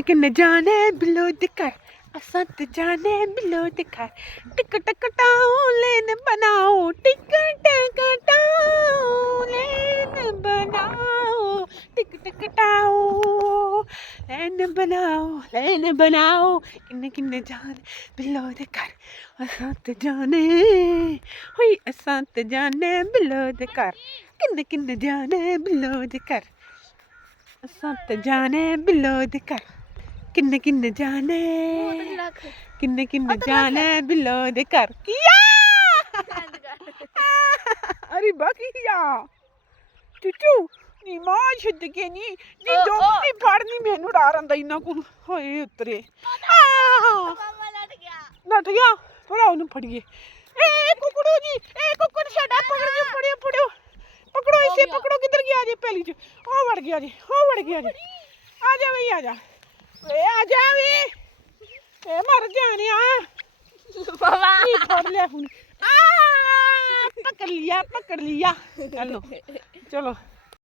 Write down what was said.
किन्ने किन्ने जाने बिलो दिकर असां ते जाने बिलो दिकर टिक टक टाओ लेन बनाओ टिक टक टाओ लेन बनाओ टिक टक टाओ लेन बनाओ किन्ने किन्ने जाने बिलो दिकर असां ते जाने होई असां ते जाने बिलो दिकर किन्ने किन्ने जाने बिलो दिकर असां ते जाने बिलो दिकर किन्ने किन्ने जाने बिलो दिकर किया अरे बकिया चुचू नी मां छुद के नी नी जो नी फड़नी मैनू डर आंदा इन्ना को होए उतरे नट गया थोड़ा ओनू फड़िए ए कुकड़ू जी ए कुकड़ छड़ा पकड़ो पड़ियो पड़ियो पकड़ो इसे पकड़ो किधर गया जी पहली च ओ वड़ गया जी आजा भाई आजा ए आजा वे ए मर जाने बाबा ये फड़ लिया हुन पकड़ लिया चलो